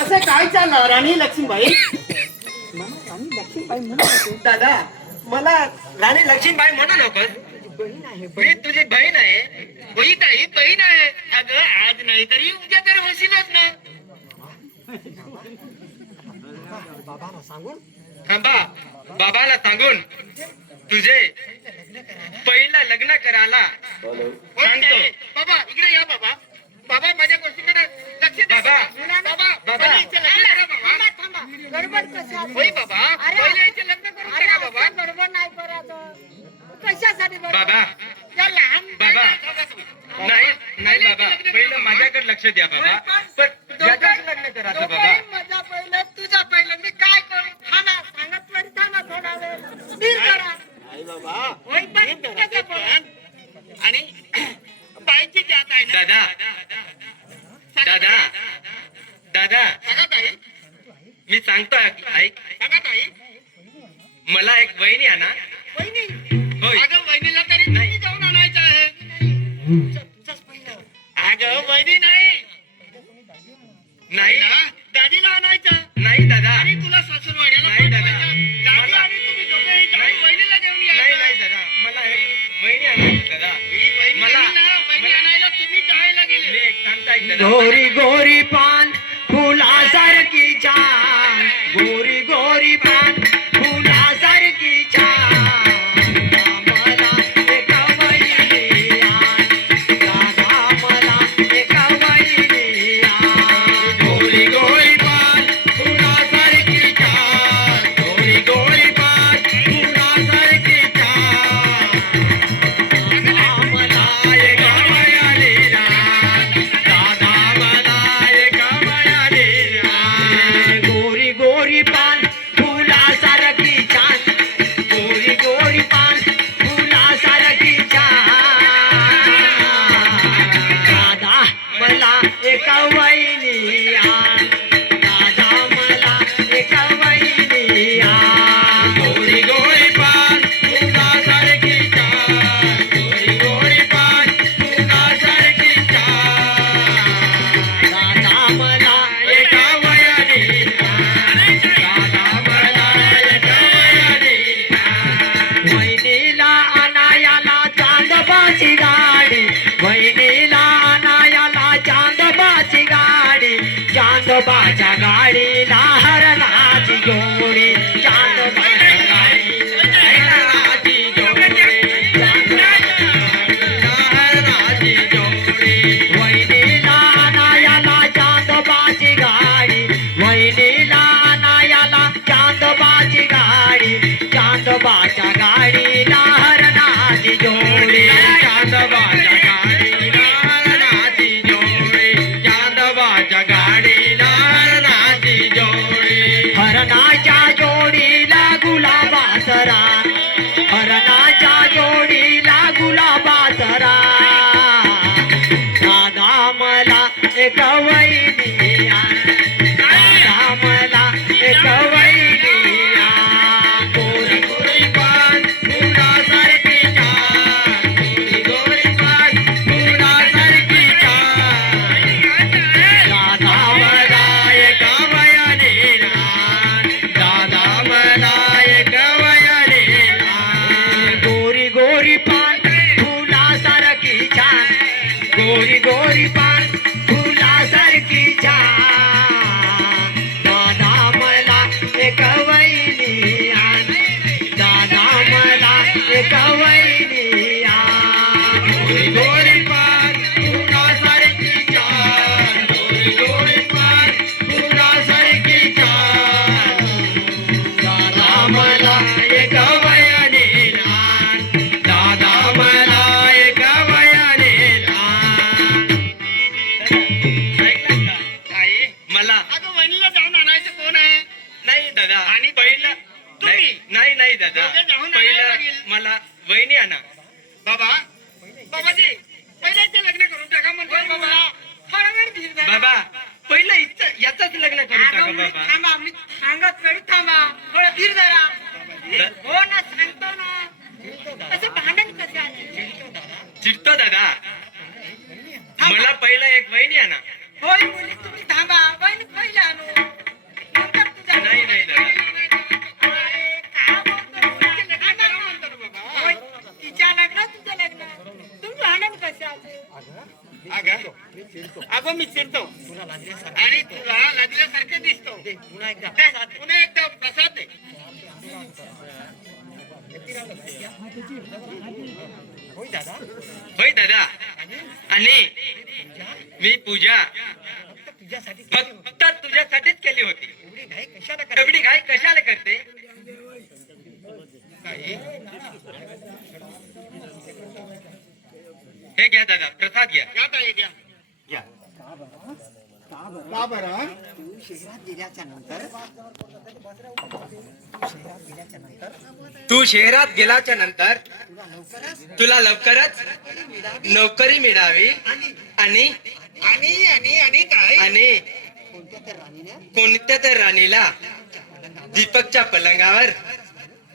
असं काय चाललं राणी लक्ष्मीबाई? राणी लक्ष्मीबाई म्हणू दादा, मला राणी लक्ष्मीबाई म्हणू नकोस. बहीण आहे, मी तुझी बहीण आहे. होई ताई बहीण आहे. अगं आज नाही तरी उद्या तर होशीलच ना. बाबाला सांगून बाबाला सांगून तुझे पहिला लग्न करायला सांगतो. बाबा इकडे या. बाबा बाबा माझ्या गोष्टीकडे लक्ष द्या. बाबा बाबा गडबड कशा होय बाबा, पहिले याचे लग्न करून टाका बाबा. गडबड नाही करायचं. कशासाठी बाबा लहान बाबा नाही नाही बाबा, पहिलं माझ्याकडे लक्ष द्या बाबा. पण याच्याच लग्न करायचं बाबा. माझा पहिलं तुझा पहिलं मी काय करू? थांबा सांगत तरी थांबा थोडा वेळ स्थिर करा. आई बाबा होय पण आणि बाईची जात आहे ना. दादा दादा सांगा ताई. मी सांगतो ऐक. सांगा ताई. मला एक वहिनी आहे ना. वहिनी? होय. अगं वहिनीला तरी तुम्ही जाऊन आणायचं आहे. तुझंच पहिलं. अगं वहिनी नाही नाही दादीला आणायचं. नाही दादा. आणि तुला सासूरवाड्याला नाही दादा. दादी आणि तुम्ही दोघेही जाऊन वहिनीला घेऊन या. नाही नाही दादा, मला एक वहिनी आणायची दादा. मला वहिनी आणायला तुम्ही जायला गेले. मी एक सांगता ऐक दादा. गोरी गोरी पान फुलासारखी छान, गोरी गोरी पान फुलासारखी छान. मला एका वहिनी आण, दादा मला एका वहिनी आण. गोरी गोरी पान फुलासारखी छान, गोरी गोरी पान फुलासारखी छान. मला एका वहिनी आण, दादा मला एका वहिनी आण. गोरी गोरी पान फुलासारखी छान, गोरी गोरी पान फुलासारखी छान. दादा मला एका वहिनी आण, दादा मला एका वहिनी आण. गोरी गोरी पान फुलासारखी छान, गोरी गोरी पान फुलासारखी छान. दादा मला एका वहिनी आण, दादा मला एका वहिनी आण. वहिनीला अनायाला चांदबाची गाडी, वहिनीला अनायाला चांदबाची गाडी. चांदबाच्या गाडीला हरणाची जोडी, चांदबाच्या गाडीला हरणाची जोडी, चांदबाच्या हरणाची जोडी. वहिनीला अनायाला चांदबाची गाडी, वहिनीला अनायाला चांदबाची गाडी. चांदबाच्या गाडीला हरणाची जोडी, चांदबाच्या गाडीला हरणाची जोडी, चांदबाच्या गाडीला हरणाची जोडी. हरणाच्या जोडीला गुलाबाचा रान, हरणाच्या जोडीला गुलाबाचा रान. दादा मला एक वहिनी आण, दादा मला एक वहिनी आण. गोरी गोरी पान फुलासारखी छान, गोरी गोरी पान फुलासारखी छान. दादा मला एक वहिनी आण, दादा मला एक वहिनी आण. गोरी गोरी पान फुलासारखी छान, गोरी गोरी पान फुलासारखी छान. दादा मला एक वहिनी आण, दादा मला एक वहिनी आण. गोरी गोरी पान फुलासारखी छान, गोरी गोरी पान फुलासारखी छान. दादा मला एक वहिनी आण, दादा मला एक वहिनी आण. ऐकलं का? काय मला अगं वहिनीला जाऊन आणायचं कोण आहे? नाही दादा. आणि पहिलं तुम्ही नाही नाही दादा, पहिलं मला वहिनी आणा. बाबा बाबाजी पहिल्याचे लग्न करून टाका म्हणतो बाबा. बाबा पहिलं याच लग्न करून टाका बाबा. थांबा मी सांगत वेळी थांबा थोडं धीर धरा. हो ना सांगतो ना. असं भांडण कसं आलं? चिडतो दादा. मला पहिलं एक वहिनी आणा. होय मुली तुम्ही थांबा बहीण पहिला आणू. तुला लाजल्यासारखे दिसतो. पुन्हा एकदा पुन्हा एकदा प्रसाद दे. होय दादा. होय दादा. आणि मी पूजा तुझ्यासाठी फक्त तुझ्यासाठीच केली होती. एवढी घाई कशाला करायची? एवढी घाई कशाला करते? हे घ्या दादा, प्रसाद घ्या. घ्या. का बरं? तू शहरात गेल्याच्या नंतर तू शहरात गेल्याच्या नंतर तुला लवकरच नोकरी मिळावी आणि काय? आणि कोणत्या तर राणीने कोणत्या तर राणीला दीपकच्या पलंगावर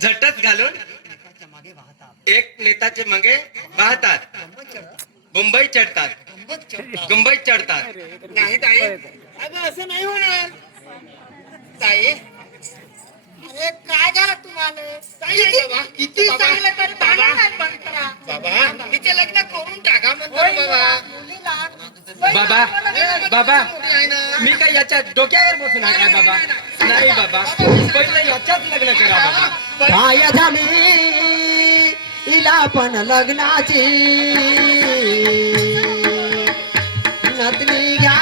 झटच घालून त्याच्या मागे वाहतात. एक नेताचे मागे वाहतात, मुंबई चढतात, मुंबई चढतात. नाही ताई, अगं असं नाही होणार ताई. अरे काय झालं तुम्हाला? किती चांगलं तर भांडण बंद करा. बाबा, तिचे लग्न करून टाका म्हणतो बाबा, बाबा, मी काय याच्या डोक्यावर बसून आहे काय बाबा? नाही बाबा, पहिले याच्याच लग्न करा बाबा. काय झाली हिला पण लग्नाची नतनी घ्या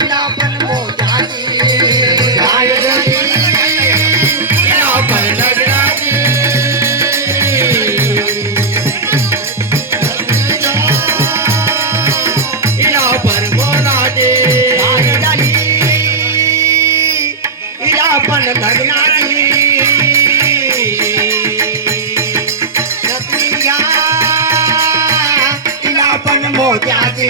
हिला पण मोजाची. काय झाली हिला पण लग्नाची हिला पण मोजाची. काय झाली हिला पण लग्नाची मोत्याची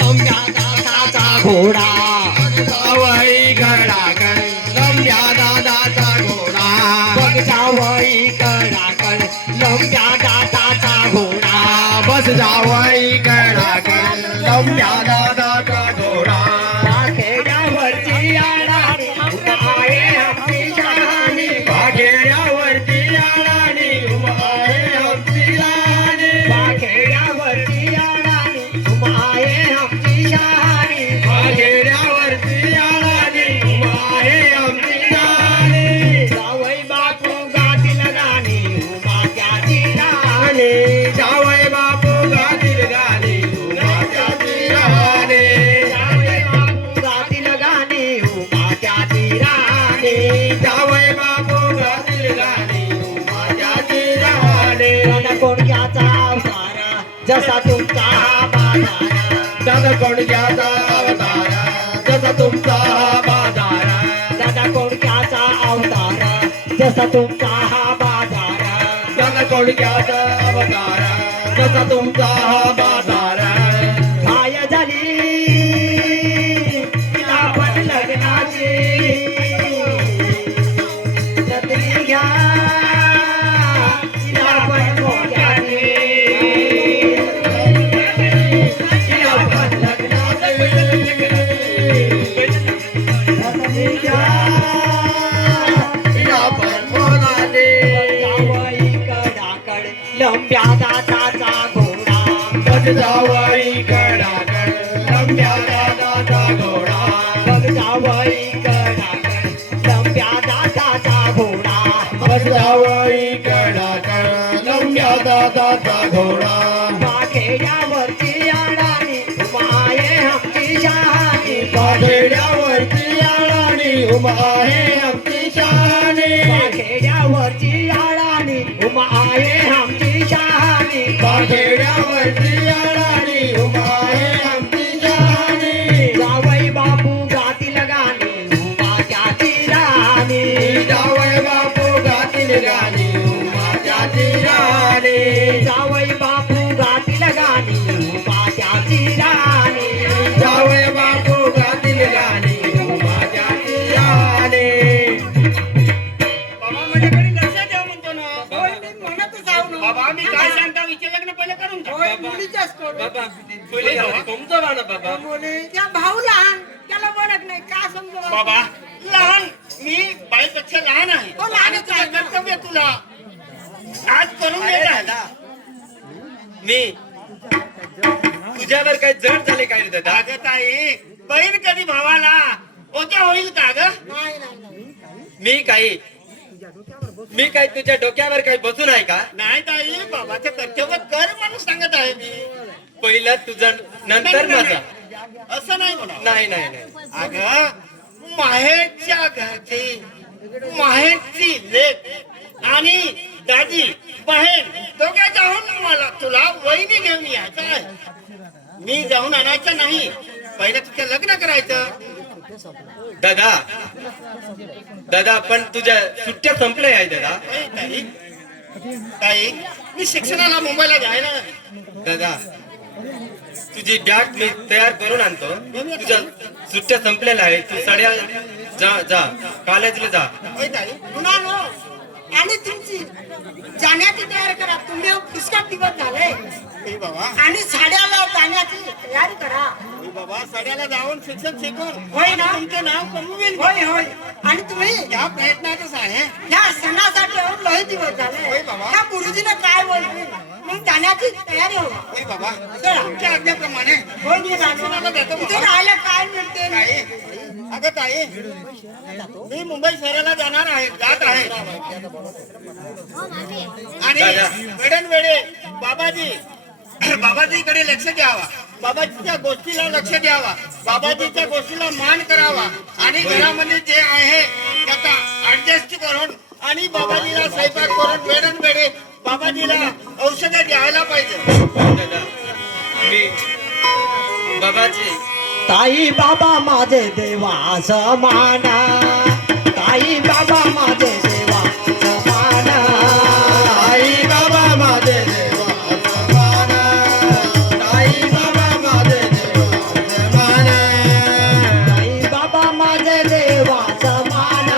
लंब्या दादाचा घोडा जावई गडाकड लंब्या दादाचा घोडा बघ जावई गडाकड लंब्या दादाचा घोडा बस जावई गडाकड लंब्या दादाचा घोडा. खेड्यावरची आडाणी आहे आमची शहाणी, खेड्यावरची आडाणी आहे आमची शहाणी, खेड्यावरची आडाणी आहे आमची शहाणी, खेड्यावरची आडाणी आहे आमची शहाणी. जावई बापू गातील गाणी उमात्याची राणी, जावई बापू गातील गाणी उमात्याची राणी, जावई बापू गातील गाणी उमात्याची राणी, जावई बापू गातील गाणी उमात्याची राणी. दादा कोणत्याचा अवतार जसा तुमचा हा बाजार, दादा कोणत्याचा अवतार जसा तुमचा हा बाजार, दादा कोणत्याचा अवतार जसा तुमचा हा बाजार, दादा कोणत्याचा अवतार जसा तुमचा हा बाजार. काय झाली तिला पण लग्नाची नतनी घ्या तिला पण मोत्याची, तिला पण लग्नाची नतनी घ्या तिला पण मोत्याची. जावई गडाकड लंब्या दादाचा घोडा बघ जावई गडाकड लंब्या दादाचा घोडा बघ जावई गडाकड लंब्या दादाचा घोडा बघ जावई गडाकड लंब्या दादाचा घोडा. खेड्यावरची आडाणी उमाये आमची शहाणी, खेड्यावरची आडाणी उमाये आमची शहाणी, खेड्यावरची आडाणी उमाये आमची शहाणी, खेड्यावरची आडाणी उमाये आमची शहाणी. जावई बापू गातील गाणी उमात्याची राणी, जावई बापू गातील गाणी उमात्याची राणी, जावई बापू गातील गाणी उमात्याची राणी, जावई बापू गातील गाणी उमात्याची राणी. बाबा माझ्याकडे लक्ष द्या म्हणतो ना. होय मी म्हणतच आहो ना. बाबा मी काय सांगता विचार लग्न पहिले करून टाक. होय मुलीचाच करू. बाबा बाबा लहान मी बाईपेक्षा लहान आहे हो, लहान आहे. तुझं कर्तव्य तुला आज करून अरे देत दादा मी तुझ्यावर काय जड झाले काय रे दादा आहे ताई बहीण कधी भावाला ओझा होईल का ग नाही नाही नाही. मी काय तुझ्या डोक्यावर काय बसून आहे का नाही ताई बाबाचं कर्तव्य कर म्हणून सांगत आहे मी पहिला तुझं नंतर माझा असं नाही म्हणा नाही नाही नाही अगं माहेरच्या घरची माहेरची लेक आणि दादी बहीण दोघे जाऊन मला तुला वहिनी घेऊन यायचं आहे मी जाऊन आणायचं नाही पहिलं तुझं लग्न करायचं दादा दादा पण तुझ्या सुट्ट्या संपल्या आहे दादा होय, ताई ताई मी शिक्षणाला मुंबईला जायला दादा तुझी बॅग मी तयार करून आणतो तुझ्या सुट्ट्या संपलेल्या आहे तू साड्या जा जा कॉलेजला जा होय ताई मुलांनो, आणि तुमची जाण्याची तयारी करा. तुम्ही पुष्कळ दिवस झाले होय बाबा आणि साड्याला जाण्याची तयारी करा. होय बाबा सगळ्याला जाऊन शिक्षण शिकून होय ना? तुमचं नाव कमवेल होय होय. आणि तुम्ही या प्रयत्नातच आहे या सणासाठी येऊन लय दिवस झाले. होय बाबा. त्या गुरुजीने काय बोलले मग जाण्याची तयारी हो. होय बाबा चला. तुमच्या आज्ञेप्रमाणे होय मी शिक्षणाला जातो इथे बाबा. राहायला काय मिळते ताई अगं ताई मी मुंबई शहराला जाणार आहे जात आहे आणि दादा. वेळोवेळी बाबाजी बाबाजीकडे लक्ष द्यावा बाबाजीच्या गोष्टीला लक्ष द्यावा बाबाजीच्या गोष्टीला मान करावा आणि घरामध्ये जे आहे त्याचा ऍडजस्ट करून आणि बाबाजीला स्वयंपाक करून वेळोवेळी बाबाजीला औषधं द्यायला पाहिजे दादा मी बाबाची ताई बाबा माझे देवा समान ताई बाबा माझे देवा समान आई बाबा माझे देवा समान ताई बाबा माझे देवा समान ताई बाबा माझे देवा समान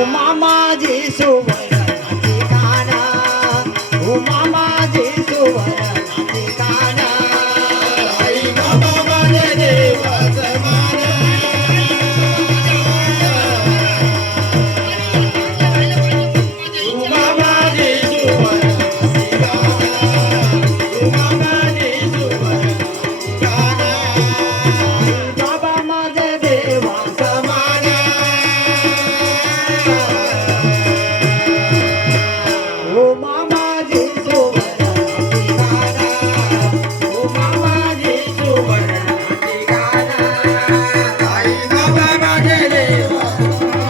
उमा माझी सुवर्णाची काना उमा माझी सुवर्णाची काना आई बाबा माझे देवा समान उमा माझी सुवर्णाची काना उमा माझी सुवर्णाची काना आई बाबा माझे देवा समान ओ मामाजी सुवर्णाची गाना ओ मामाजी सुवर्णाची गाना आई बाबा माझे देवा समान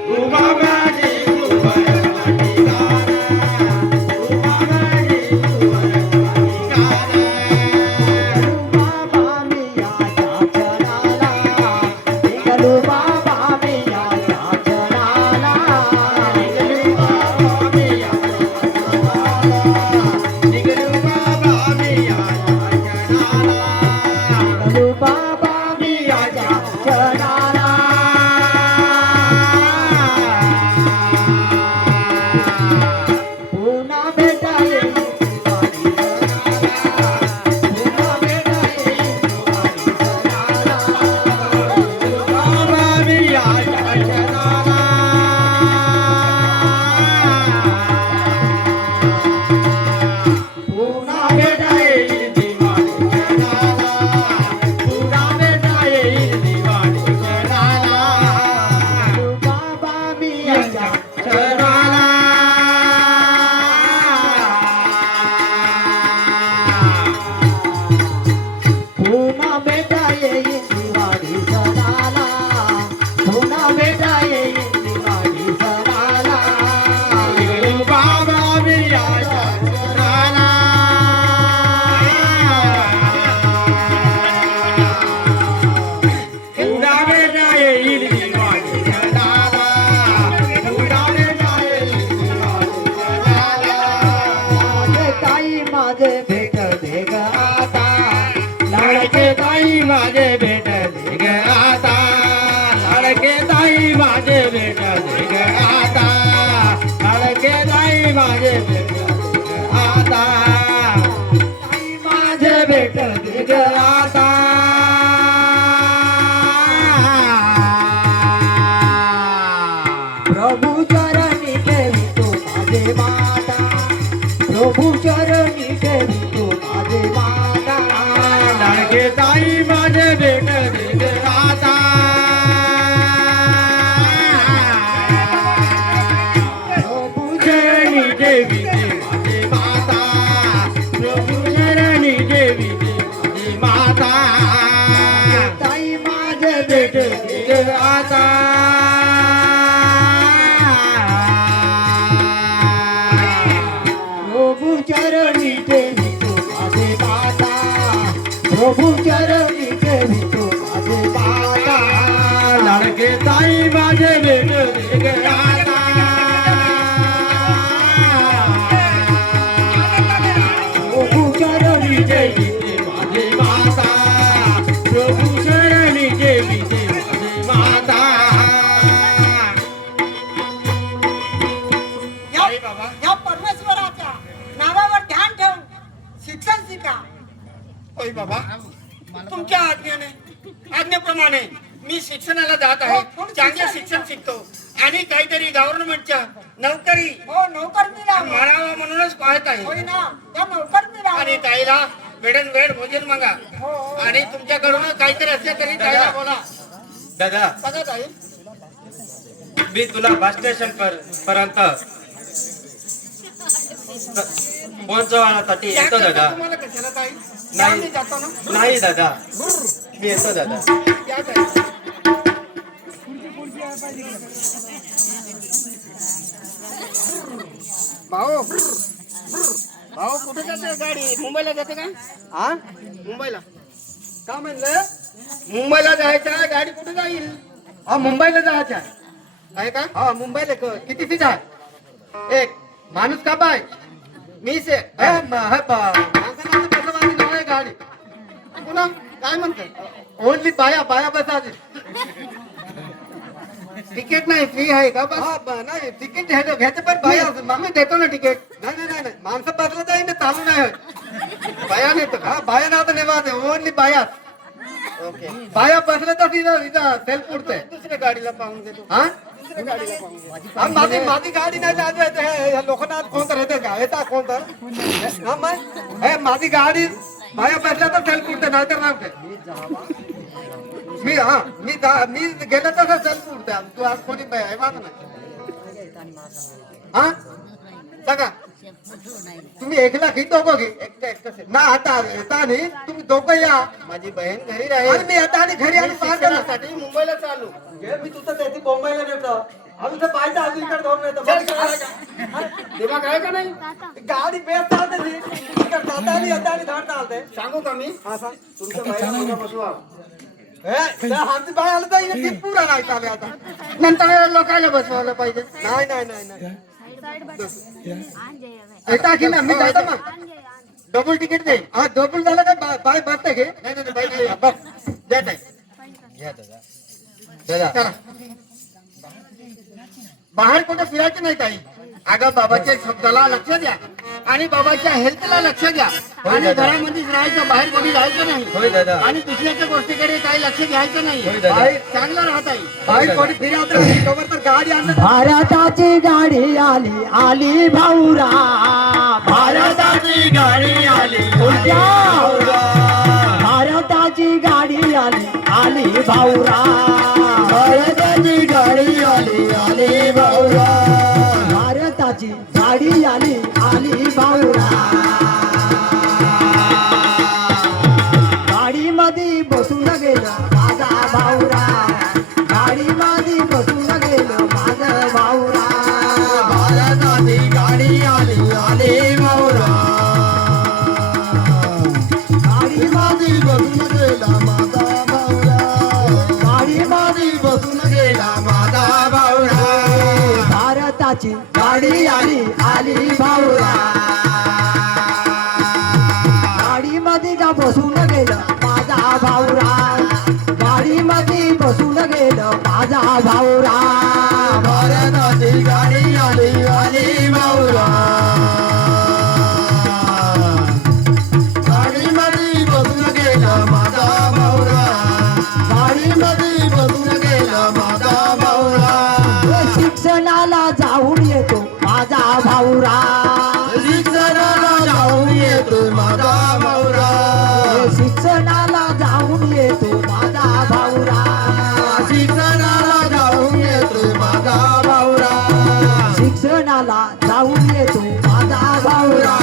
ओ मामाजी सुवर्णाची गाना ओ मामाजी सुवर्णाची गाना बाबा मी आजा चराला निघालो बाबा मी आजा चराला निघालो बाबा मी आजा चराला निघालो बाबा मी आजा चराला निघालो बाबा मी आजा चराला पुन्हा भेटा येईल दिवाळी सणाला पुन्हा भेटा येईल दिवाळी सणाला बाबा मी आजा चराला पुन्हा भेटा येईल दिवाळी सणाला पुन्हा भेटा येईल दिवाळी सणाला बाबा मी आजा चराला पुन्हा भेटा येईल दिवाळी सणाला पुन्हा भेटा येईल दिवाळी सणाला बाबा मी आजा चराला पुन्हा भेटा येईल दिवाळी सणाला पुन्हा भेटा येईल दिवाळी सणाला माझे ताई माझे भेट दे ग आता लाडके ताई माझे भेट दे ग आता लाडके ताई माझे भेट दे ग आता लाडके ताई माझे भेट दे ग आता ताई माझे भेट दे ग आता प्रभु चरणी ठेवी तो माझे माता प्रभु चरणी ठेवी तो माझे माता लाडके ताई माझे भेट दे ग आता प्रभु चरणी ठेवी ते माझे माता प्रभु चरणी ठेवी ते माझे माता ताई माझे भेट दे ग आता प्रभु चरणी ठेवी तो माझे माता प्रभु चरणी ठेवी तो माझे माता लाडके ताई माझे भेट दे ग आता प्रभु चरणी ठेवी ते माझे माता प्रभु चरणी ठेवी ते माझे माता या परमेश्वराच्या नावावर ध्यान ठेवून शिक्षण शिका. होय बाबा, तुमच्या आज्ञेप्रमाणे मी शिक्षणाला जात आहे. चांगले शिक्षण शिकतो आणि काहीतरी गव्हर्नमेंटच्या नोकरी हो नोकर मिळावं मिळावा म्हणूनच पाहत आहे. होय ना त्या नोकर आणि मिळावं ताईला वेळन वेळ भोजन मागा हो आणि तुमच्याकडून काहीतरी असले तरी ताईला बोला. दादा बघा ताई, मी तुला बस स्टेशन पर्यंत पोहोचवण्यासाठी येतो दादा. तुम्हाला कशाला ताई? नाही. आम्ही जातो ना. नाही दादा, मी येतो दादा. या ताई. भाऊ भाऊ कुठे जाते गाडी? मुंबईला जाते का? हा मुंबईला का म्हणलं मुंबईला जायचं आहे. गाडी कुठे जाईल? हा मुंबईला जायचं आहे आहे का? हा मुंबईला किती सीट आहे एक माणूस का बाय मीच आहे. गाडी पुन्हा काय म्हणतात? ओनली बाया बाया बसायची तिकीट नाही, फ्री आहे का? बस नाही तिकीट घ्यायचं पण बाया मी देतो ना तिकीट. नाही माणसं बसलं जाईल ना चालू नाही होत बाया नेतो का? हा बाया नाव तर नेवायचं ओनली बाया ओके, बाया बसलं तर तिथं सेल्फ पुरते दुसऱ्या गाडीला पाहून देतो. हा दुसऱ्या गाडीला पाहून देतो. हा, माझी गाडी नाही जात आहे. लोकांना कोण तर येते का येता कोण तर हा मग हे माझी गाडी बाया बसल्या तर सेल्फ पुरते नाही तर नाही मी गेलं तर सेल्फ पुरते तू आज कोणी आहे माझं नाही हा सांगा तुम्ही एकला घे दोघं घे एकटं ना आता येता नाही तुम्ही दोघं या माझी बहीण घरी आणि राहील. मी आता आणि घरी आणि पाहतो ना शिक्षणासाठी मुंबईला चालू. मी तुझं त्याची मुंबईला नेतो अजून तर पाहिजे अजून इकडे जाऊन येतो दिमाग आहे का नाही? गाडी बेस्ट चालते जाता आणि येता आणि धाड चालते सांगू का मी? हा सांग तुमच्या बाईला मुलं बसवा. आमची बाय आलं तर ती पुरा नाही चालू आता नंतर लोकांना बसवायला पाहिजे. नाही येता की ना मी जातो मग. डबल तिकीट दे. हा डबल झालं का बाय बसते घे नाही बाई बस द्या ताई. चला. बाहेर कुठे फिरायचं नाही ताई. अगं बाबाच्या शब्दाला लक्ष द्या आणि बाबाच्या हेल्थला लक्ष द्या आणि घरामध्येच राहायचं, बाहेर कोणी राहायचं होय नाही दादा. आणि दुसऱ्याच्या गोष्टीकडे काही लक्ष घ्यायचं होय नाही. दादा. बाहेर चांगलं राहत आहे. बाई कोणी फिरवत कवर तर गाडी आणलं भारताची गाडी आली आली भाऊरा भारताची गाडी आली भारताची गाडी आली आली भाऊरा भारताची गाडी आली आली भाऊरा भारताची गाडी आली आली भाऊरा गाडी मध्ये बसून गेला माझा भाऊरा गाडी मध्ये बसून गेलो माझा भाऊरा भारताची गाडी आली आली भाऊरा गाडी मध्ये बसून गेला माझा भाऊरा गाडी मध्ये बसून गेला माझा भाऊरा भारताची गाडी आली आली भाऊरा गाडी मध्ये का बसून गेलं माझा भाऊरा गाडी मध्ये बसून गेलं माझा भाऊरा भारताची गाडी आली आली भाऊरा लग्नाला जाऊन येतो माझा भाऊरा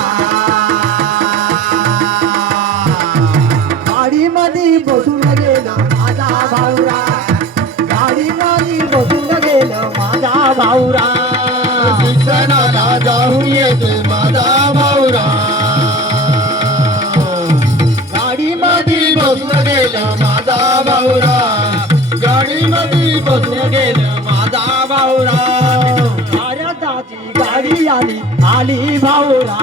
गाडीमध्ये बसून गेला माझा भाऊरा गाडीमध्ये बसून गेला माझा भाऊरा शिक्षणाला जाऊन येतो माझा भाऊरा गाडीमध्ये बसून गेला माझा भाऊरा गाडीमध्ये बसून गेला माझा भाऊरा भारताची गाडी आली आली भाऊरा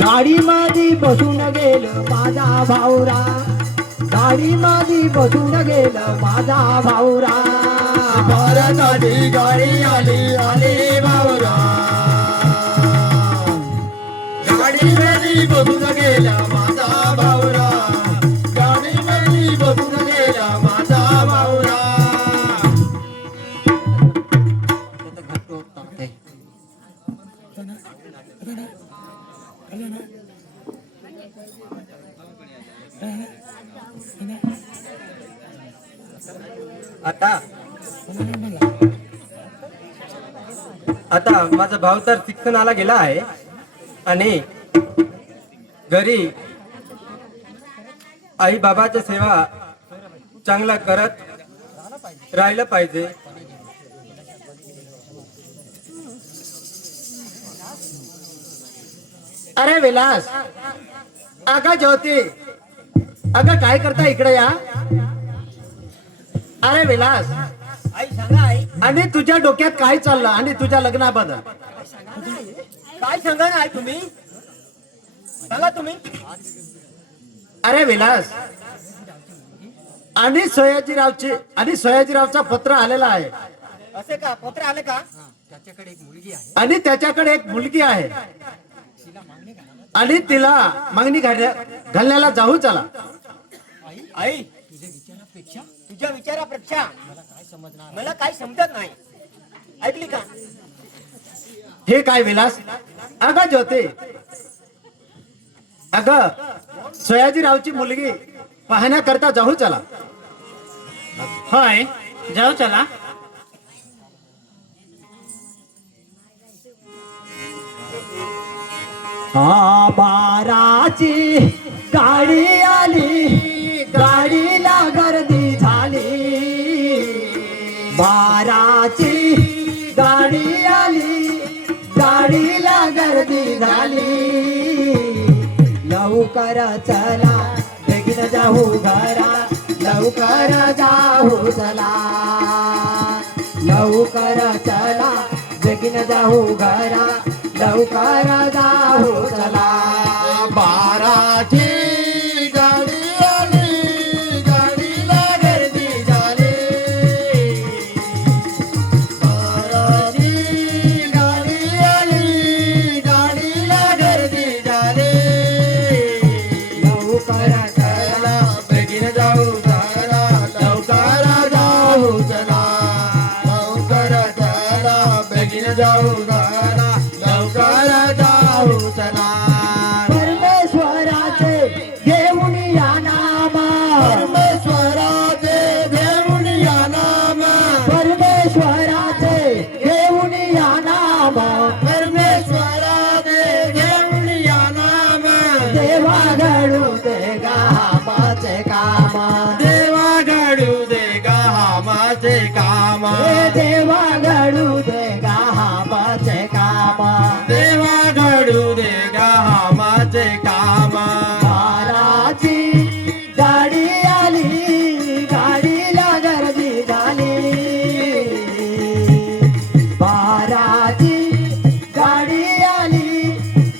गाडीमध्ये बसून गेलं माझा भाऊरा गाडीमध्ये बसून गेलं माझा भाऊरा भारताची गाडी आली आली भाऊरा गाडीमध्ये बसून गेला माझा भाऊरा गाडीमध्ये बसून गेला माझा भाऊरा आता माझा भाऊ तर शिक्षणाला गेला आहे आणि घरी आई बाबाची सेवा चांगला करत राहिलं पाहिजे. अरे विलास अगं ज्योती अगं काय करता इकडे या. अरे विलास आई सांगा आई आणि तुझ्या डोक्यात काय चाललं आणि तुझ्या लग्नाबद्दल काय सांगा ना आई तुम्ही सांगा तुम्ही. अरे विलास आणि सयाजीरावचा पत्र आलेला आहे असे का पत्र आले का आणि त्याच्याकडे एक मुलगी आहे आणि तिला मागणी घालण्याला जाऊ चला. आई तुझ्या विचारापेक्षा मला काय समजत नाही ऐकली का. हे काय विलास अगं ज्योती अगं सयाजीरावची मुलगी पाहण्याकरता जाऊ चला. होय जाऊ चला. हा बाराची गाडी आली गाडीला गर्दी झाली. बाराची गाडी आली गाडीला गर्दी झाली. लवकर चला बेगीन जाऊ घरा लवकर जाऊ चला. लवकर चला बेगीन जाऊ घरा लवकर जाऊ चला. बाराची गाडी आली गाडीला गर्दी झाली. बाराची गाडी आली गाडीला गर्दी झाली. लवकर चला बेगीन जाऊ चला लवकर जाऊ चला. लवकर चला बेगीन जाऊ चला लवकर जाऊ चला. परमेश्वराचे घेऊन या नाम परमेश्वराचे घेऊन या नाम परमेश्वराचे घेऊन या नाम परमेश्वराचे घेऊन या नाम. देवा घडू दे गामाचे काम. देवा घडू दे गामाचे काम. हे देवा घडू दे गामाचे काम. देवा घडू दे गामाचे काम. बाराची गाडी आली गाडीला गर्दी झाली. बाराची गाडी आली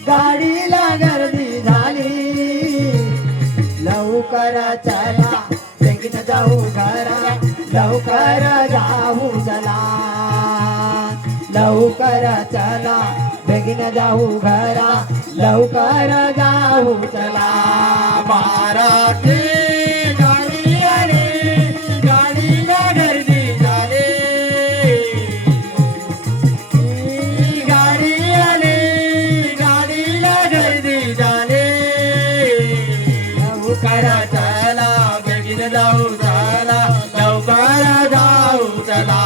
गाडीला गर्दी झाली. लवकर चला बेगीन जाऊ घरा लवकर जाऊ चला. लवकर चला बेगीन जाऊ घरा लवकर जाऊ चला. बाराची गाडी आली गाडीला गर्दी झाली. गाडी आली गाडीला गर्दी झाली. लवकर चला बेगीन जाऊ चला लवकर जाऊ चला.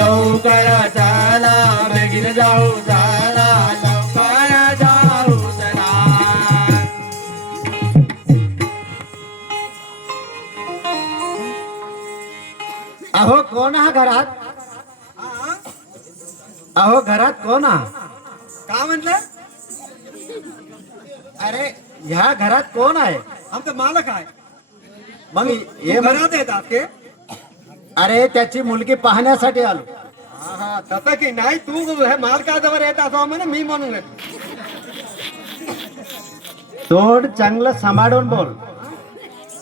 लवकर चला बेगीन जाऊ चला लवकर जाऊ चला. अहो कोण हा घरात? अहो घरात कोण हा? का म्हटलं? अरे ह्या घरात कोण आहे? आमचा मालक आहे. मग हे घरात येतात के? अरे त्याची मुलगी पाहण्यासाठी आलो. हा तसं की नाही, तू हे मालकाजवळ येत असं म्हणे मी म्हणून येतो. तोड चांगलं सांभाळून बोल.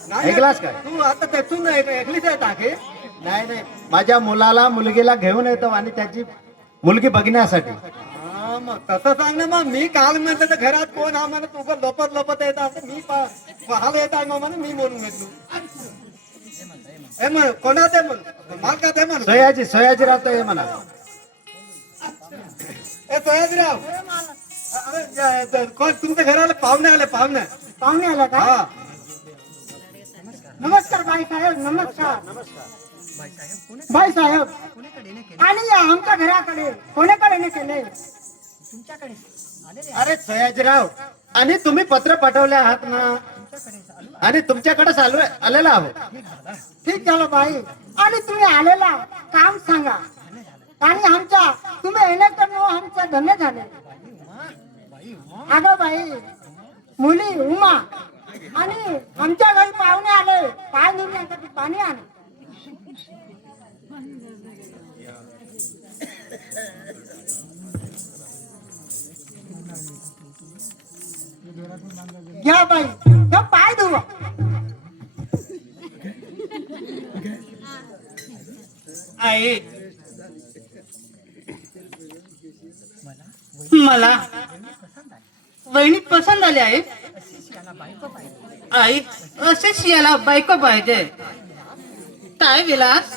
नाही ऐकलास काय? तू आता तेथून एकलीच येता की? नाही नाही, माझ्या मुलाला मुलगीला घेऊन येतो आणि त्याची मुलगी बघण्यासाठी. हा मग तसं सांग ना. मग मी काल म्हणलं तर घरात कोण हा म्हणे तू लपत लपत येत असं मी पाहायला येत आहे मग म्हणे मी म्हणून घेतलो. हे म्हण कोणाच आहे म्हण? मालकात आहे म्हण. सयाजीराव तर हे म्हणा. ए सयाजीराव, अरे कोण तुमच्या घराला पाहुणे आले? पाहुणे आला का? हा. नमस्कार बाई साहेब. नमस्कार बाई साहेब. आणि या आमच्या घराकडे कोणाकडे नाही केले? अरे सयाजीराव, आणि तुम्ही पत्र पाठवले आहात ना, आणि तुमच्याकडे आलेला आहोत. ठीक झालं बाई. आणि तुम्ही आलेला काम सांगा. आणि आमच्या तुम्ही येण्याकडनं आमचा धन्य झाले. अगं बाई, मुली उमा आणि आमच्या घरी पाहुणे आले. पाय धुण्यासाठी पाणी आले. घ्या बाई, घ्या पाय धुवा. आई, मला वहिनी पसंत आली आहे. आई, असेच याला बायको पाहिजे. काय विलास?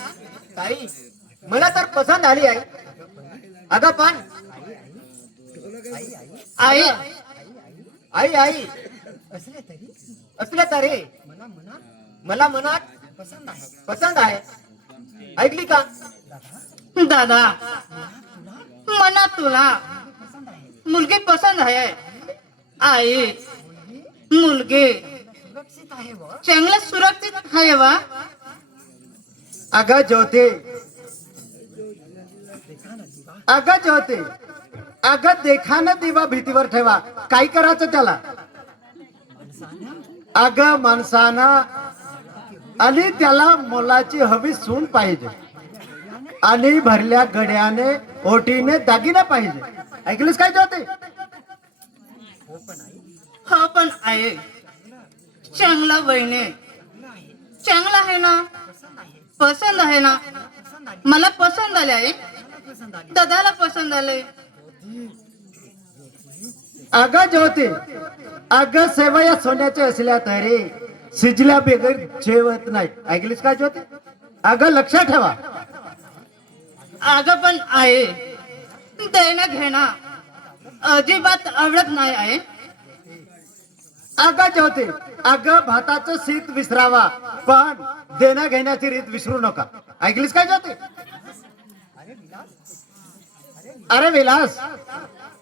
ताई, मला तर पसंत आली आहे. अगं पण आई, आई आई असले तरी मला मनात पसंत आहे. ऐकली का दादा, मला तुला मुलगी पसंत आहे. आई, मुलगी चांगलं सुरक्षित आहे वा. अगं ज्योती, अगं देखानं दिवा भीतीवर ठेवा. काय करायचं त्याला? अगं माणसानं आणि त्याला मुलाची हवी सून पाहिजे, आणि भरल्या गड्याने ओटीने दागिना पाहिजे. ऐकलीस काय ज्योती? हो पण आहे, चांगला वहिने चांगला आहे ना, पसंत आहे ना. मला पसंत आले आहे, दादाला पसंत आले. अगं ज्योती, अगं सेवया सोन्याच्या असल्या तरी शिजल्या बेगर जेवत नाही. ऐकलीस का ज्योती? अगं लक्षात ठेवा. अगं पण आहे, देणं घेणं अजिबात आवडत नाही आहे. अगं ज्योती, अगं भाताचं शीत विसरावा, पण देण्या घेण्याची रीत विसरू नका. ऐकलीस का ज्योती? अरे विलास,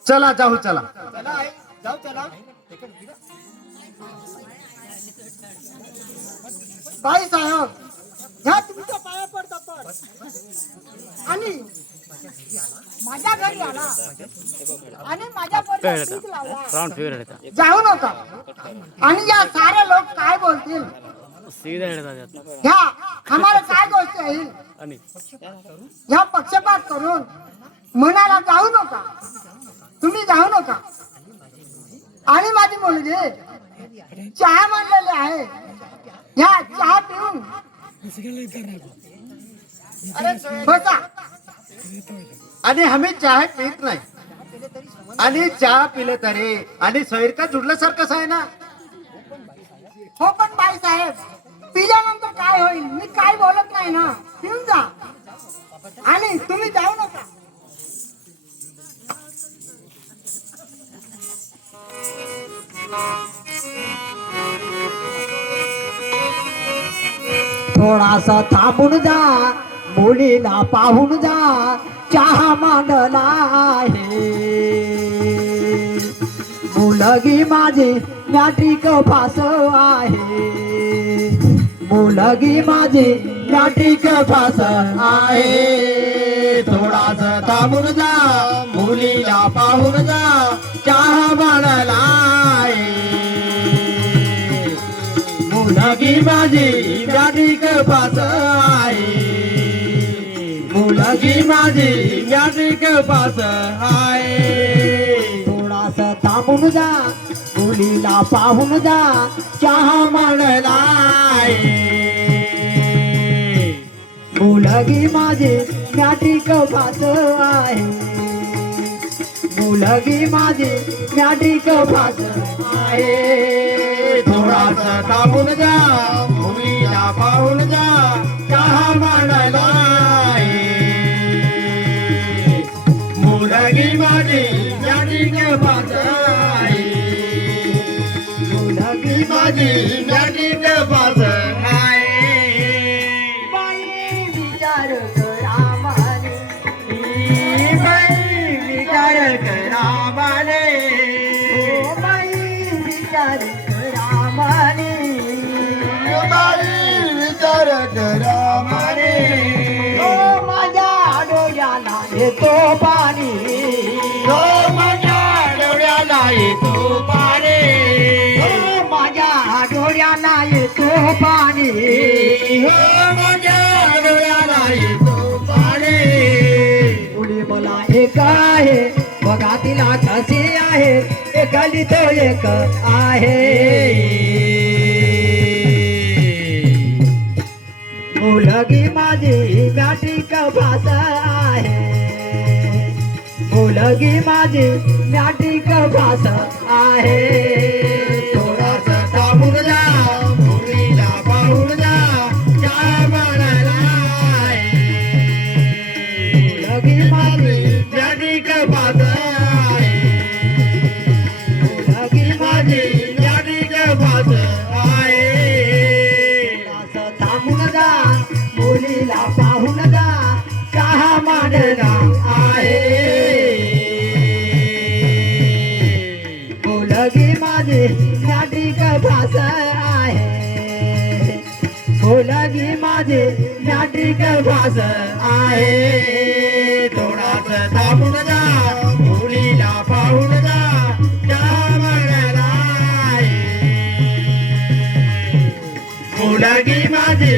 चला जाऊ चला. चला आई, जाऊ चला. बाई साहेब, ह्या तुमच्या पाया पडता पण. आणि माझ्या घरी आला आणि माझ्या जाऊ नका. आणि या सारे लोक काय बोलतील? ह्या आम्हाला काय गोष्ट येईल? ह्या पक्षपात करून मनाला जाऊ नका. तुम्ही जाऊ नका. आणि माझी मुलगी चहा मांडलेली आहे. ह्या चहा पिऊन बसा. आणि आम्ही चहा पीत नाही, आणि चहा पिले तरी आणि शरीर का जुडल्यासारखंच आहे ना. हो पण बाई साहेब, पिल्यानंतर काय होईल? मी काय बोलत नाही ना. पिऊन जा. आणि तुम्ही जाऊ नका. थोडासा थांबून जा, मुलीला पाहून जा चहा मांडला आहे मुलगी माझी नाटिक फास आहे मुलगी माझी नाटिक फास आहे थोडास थांबून जा मुलीला पाहून जा चहा मांडला आहे मुलगी माझी नाटिक फास आहे मुलगी माझी नाटिक फास आहे थोडासा थांबून जा मुलीला पाहून जा चहा मांडला आहे मुलगी माझी नाटिक फास आहे मुलगी माझी नाटिक फास आहे थोडासा थांबून जा मुलीला पाहून जा चहा मांडला आहे मुलगी माझी नाटिक फास आहे मुलगी माझी नाटिक फास आहे बाई विचार करा माने बाई विचार करा माने बाई विचार करा माने बाई विचार करा माने ओ माझ्या डोळ्याला येतो पाणी ओ माझ्या डोळ्याला येतो पाणी ओ माझ्या डोळ्याला येतो पाणी ओ माझ्या डोळ्याला येतो पाणी मुली मला एक आहे बघा तिला कशी आहे एक लिहित एक आहे मुलगी माझी नाटिक फास आहे मुलगी माझी नाटिक फास आहे थोडासा थांबून जा मुलीला पाहून जा चहा मांडला आहे मुलगी माझी नाटिक फास आहे मुलगी माझी नाटिक फास आहे थोडासा थांबून जा मुलीला पाहून जा चहा मांडला आहे मुलगी माझी नाटिक फास आहे मुलगी माझी नाटिक फास आहे थोडासा थांबून जा मुलीला पाहून जा चहा मांडला आहे मुलगी माझी